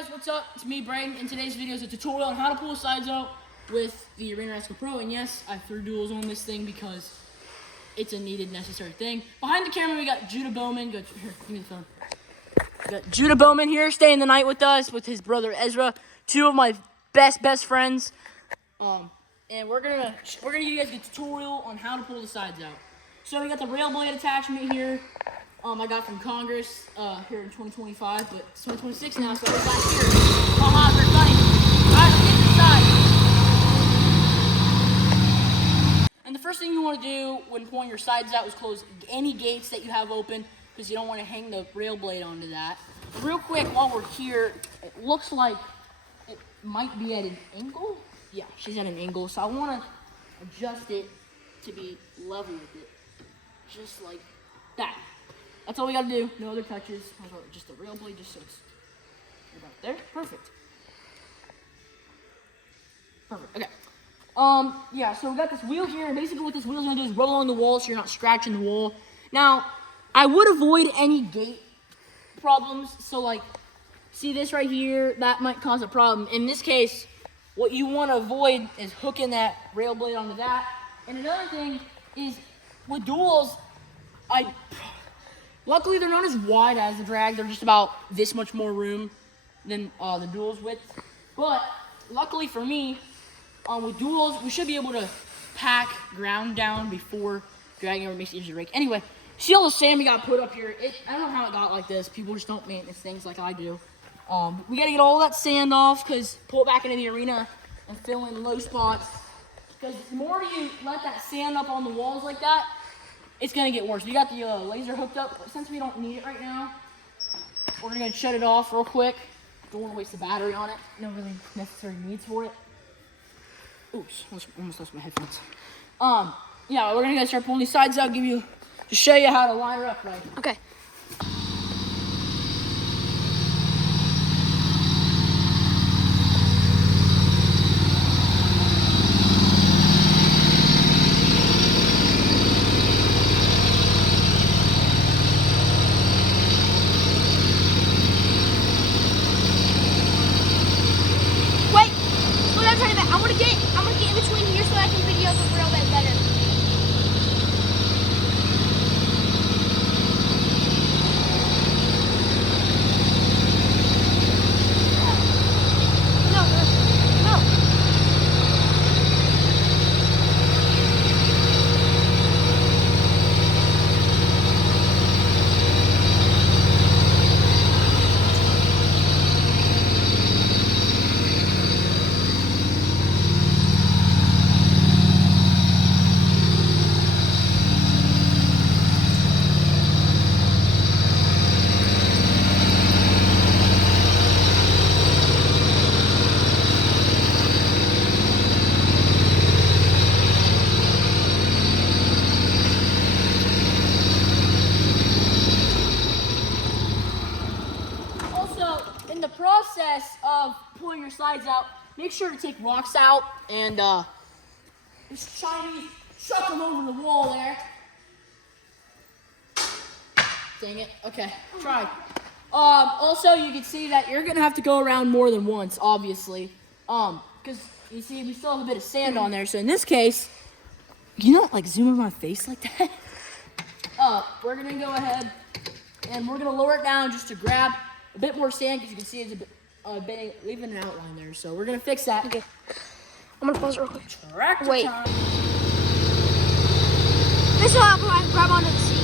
guys, what's up? It's me, Braden. In today's video is a tutorial on how to pull sides out with the Rascal Pro. And yes, I threw duals on this thing because it's a needed, necessary thing. Behind the camera, we got Judah Bowman. Here, give me the phone. We got Judah Bowman here, staying the night with us with his brother Ezra, two of my best friends. And we're gonna give you guys a tutorial on how to pull the sides out. So we got the rail blade attachment here. I got from Congress here in 2025, but it's 2026 now, so it's last year. They're funny. Alright, let's get inside. And the first thing you want to do when pulling your sides out is close any gates that you have open, because you don't want to hang the rail blade onto that. Real quick, while we're here, it looks like it might be at an angle. Yeah, she's at an angle, so I want to adjust it to be level with it, just like that. That's all we gotta do. No other touches. Just the rail blade, just so it's about there. Perfect. Okay. Yeah. So we got this wheel here, and basically what this wheel's gonna do is roll along the wall, so you're not scratching the wall. Now, I would avoid any gate problems. So like, see this right here? That might cause a problem. In this case, what you want to avoid is hooking that rail blade onto that. And another thing is with duals, luckily, they're not as wide as the drag. They're just about this much more room than the duals width. But luckily for me, with duals, we should be able to pack ground down before dragging over. Makes it easier to rake. Anyway, see all the sand we got put up here? I don't know how it got like this. People just don't maintenance things like I do. We got to get all that sand off, because pull it back into the arena and fill in low spots. Because the more you let that sand up on the walls like that, it's gonna get worse. We got the laser hooked up, but since we don't need it right now, we're gonna shut it off real quick. Don't want to waste the battery on it. No really necessary needs for it. Oops, almost lost my headphones. Yeah, we're gonna start pulling these sides out. To show you how to line her up right. Okay. I'm gonna get in between here so I can video the rail bed better. In the process of pulling your sides out, make sure to take rocks out and just chuck them over the wall there. Dang it. Okay, tried. Also, you can see that you're gonna have to go around more than once, obviously, because you see we still have a bit of sand on there. So in this case, you don't like zoom in my face like that. We're gonna go ahead and we're gonna lower it down just to grab a bit more sand, because you can see it's a bit leaving an outline there. So we're gonna fix that. Okay. I'm gonna pause it real quick. Wait. Time. This will help I grab onto the seat.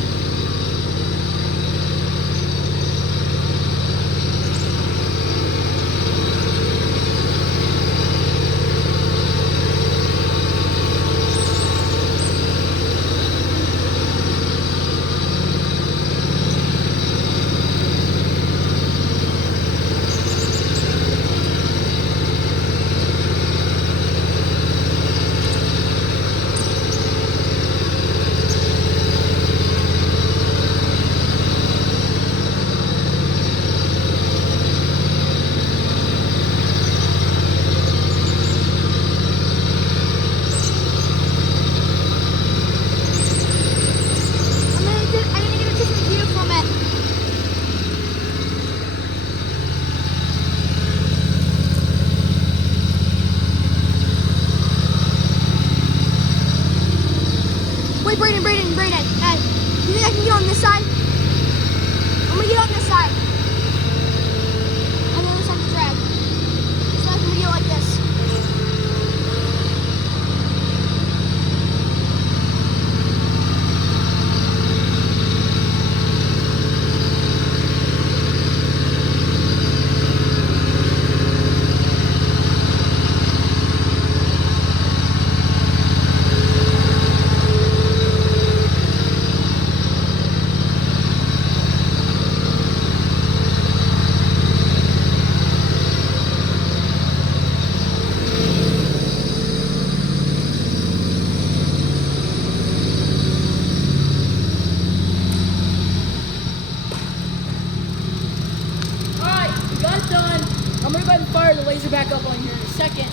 going to go ahead and fire the laser back up on here in a second.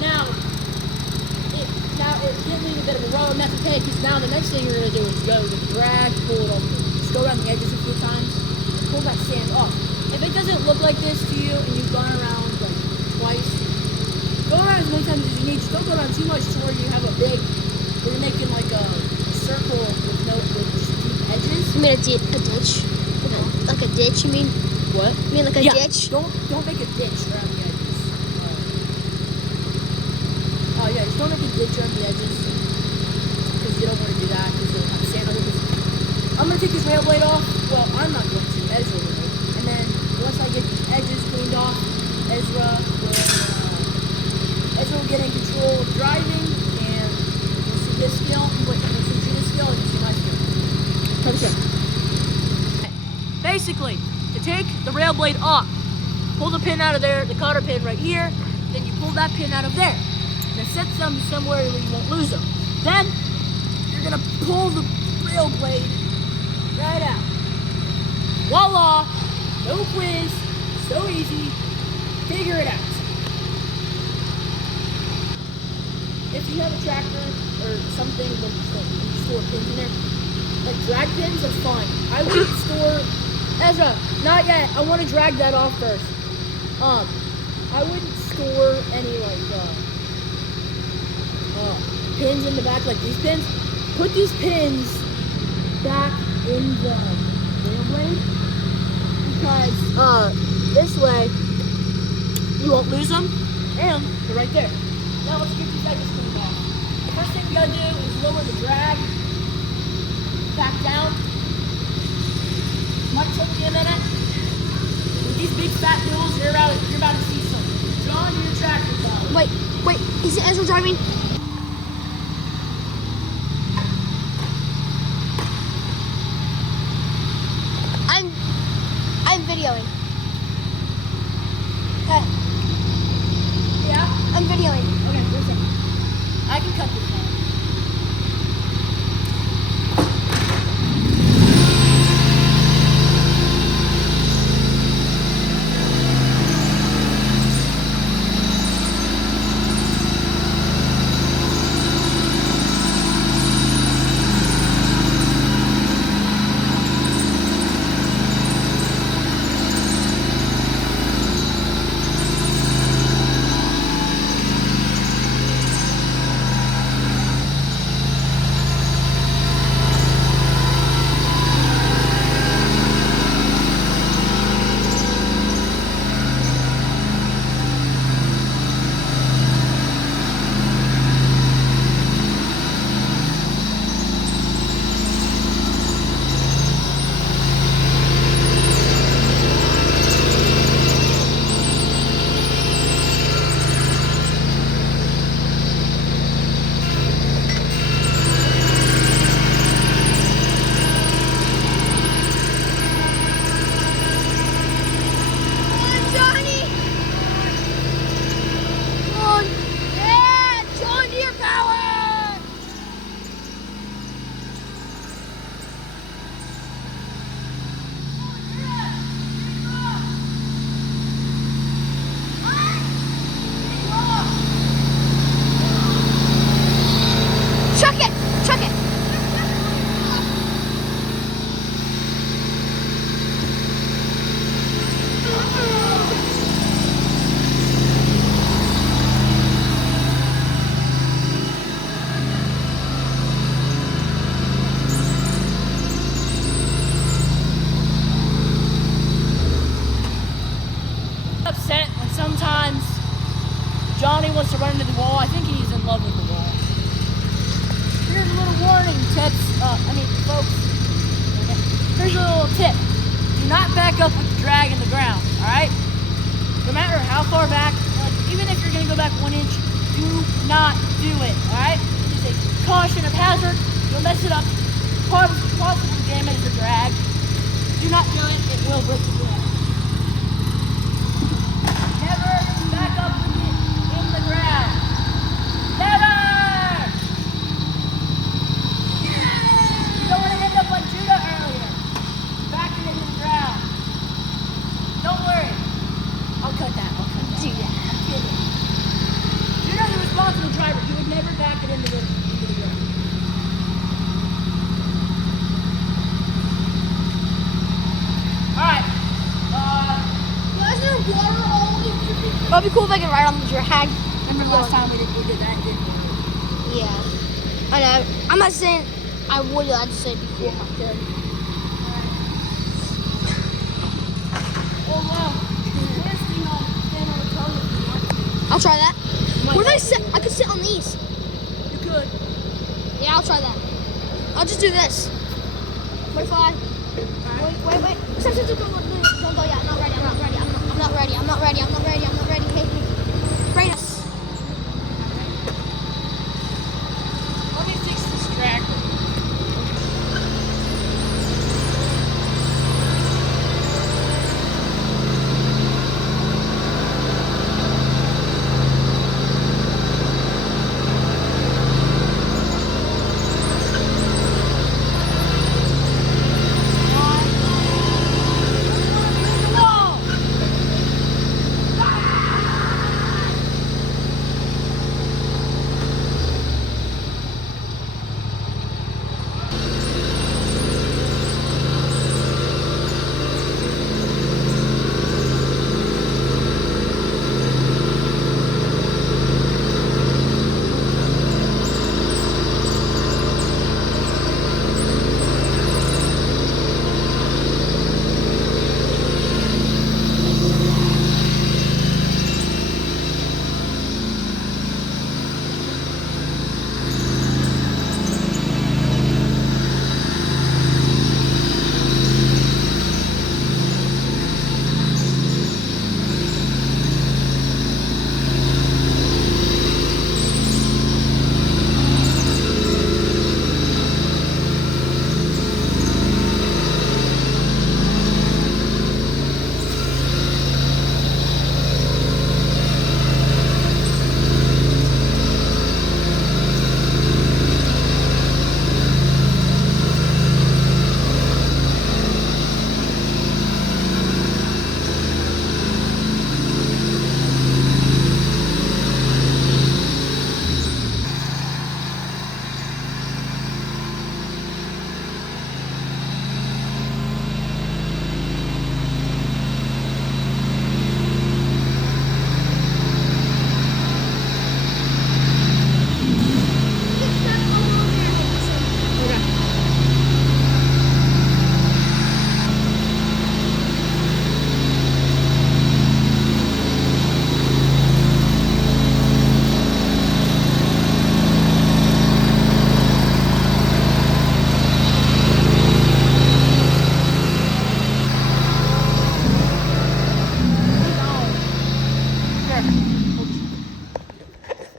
Now it did leave a bit of a road, and that's okay, because now the next thing you're going to do is go to drag, pull it over. Just go around the edges a few times, and pull that sand off. If it doesn't look like this to you, and you've gone around like twice, go around as many times as you need. Just don't go around too much to where you have where you're making like a circle with just deep edges. You mean a ditch? Like a ditch, you mean? What? You mean like a ditch? Don't make a ditch around the edges. Oh yeah, just don't make a ditch around the edges, because you don't want to do that, because you'll have sand on it. I'm going to take this rail blade off. Well, I'm not going to. Ezra will. And then once I get these edges cleaned off, Ezra will get in control of driving, and you'll see this skill, you'll see this skill, and you'll see my skill. Basically, to take the rail blade off, pull the pin out of there, the cotter pin right here, then you pull that pin out of there. Now set them somewhere where you won't lose them. Then you're gonna pull the rail blade right out. Voila! No quiz, so easy. Figure it out. If you have a tractor or something, then you store pins in there. Like drag pins, that's fine. I wouldn't store. Ezra, not yet. I want to drag that off first. I wouldn't store any pins in the back like these pins. Put these pins back in the rail blade, because this way you won't lose them, and they're right there. Now let's get these edges cleaned off. First thing we gotta do is lower the drag back down. Might take you a minute. With these big fat wheels, you're about to see some John Deere tractor power. Wait, is it Ezra driving? I'm videoing. Okay. Yeah? I'm videoing. Okay, wait a second. I can cut this down. Upset when sometimes Johnny wants to run into the wall. I think he's in love with the wall. Here's a little warning, folks. Here's a little tip. Do not back up with the drag in the ground, alright? No matter how far back, even if you're going to go back 1 inch, do not do it, alright? It's a caution of hazard. You'll mess it up. Possibly damage the drag. Do not do it. It will break the drag. Never back up with it in the ground. Never! You don't want to end up like Judah earlier. Backing into the ground. Don't worry. I'll cut that. into the ground. Alright. Is there water all over the picture? That'd be cool if I could ride on the drag. Remember last time we did that, didn't we? Yeah. I know. I'm not saying I would, I'd just say it'd be cool if I could. Oh wow. I'll try that. What if I sit? I could sit on these. You could. Yeah, I'll try that. I'll just do this. What if I? Wait. Stop, don't go yet. I'm not ready. I'm not ready. I'm not ready. I'm not ready. I'm not ready. I'm not ready. Hey. Rate us. Let me fix this tracker.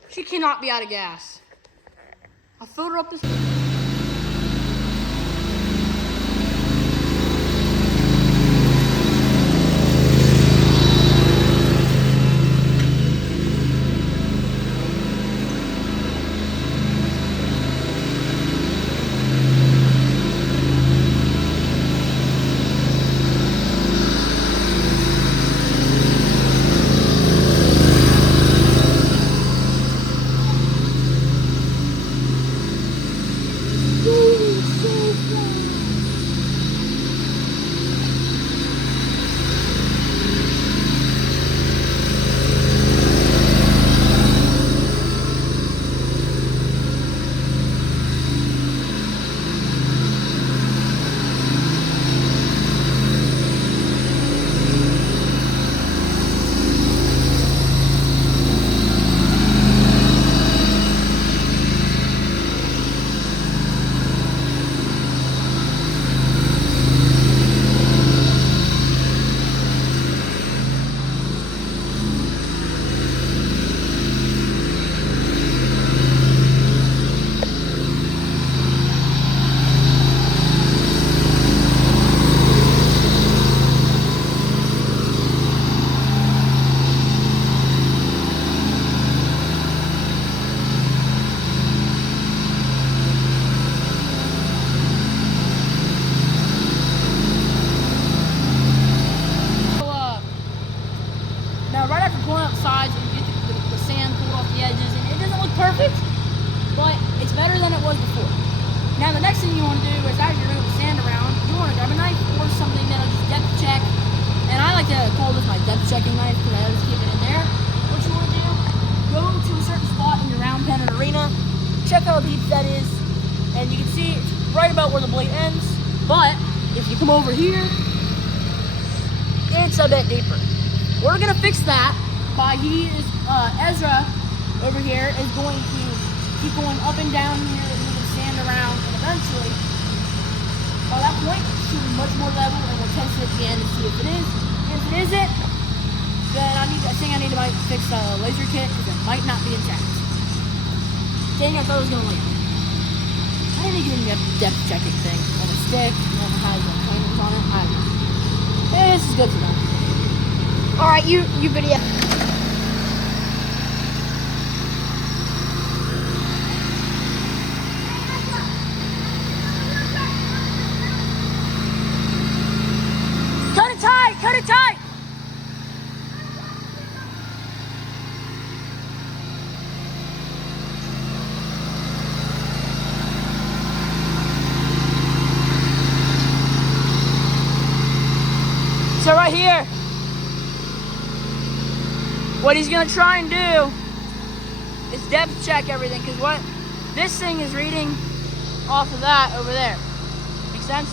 She cannot be out of gas. I filled her up this. Now, right after pulling out the sides, you get the sand pulled off the edges, and it doesn't look perfect, but it's better than it was before. Now the next thing you want to do is, as you're moving sand around, you want to grab a knife or something that'll just depth check. And I like to call this my depth checking knife because I just keep it in there. What you want to do, go to a certain spot in your round pen and arena, check how deep that is, and you can see it's right about where the blade ends. But if you come over here, it's a bit deeper. We're gonna fix that by Ezra over here is going to keep going up and down here and moving sand around, and eventually, by that point, it should be much more level, and we'll test it at the end to see if it is. If it isn't, then I think I need to fix the laser kit because it might not be intact. Dang, I thought it was gonna land. I didn't get a depth checking thing on a stick that has timers on it. I don't know. This is good for them. All right, you video. Cut it tight! Cut it tight! So right here, what he's gonna try and do is depth check everything, because what this thing is reading off of that over there. Make sense?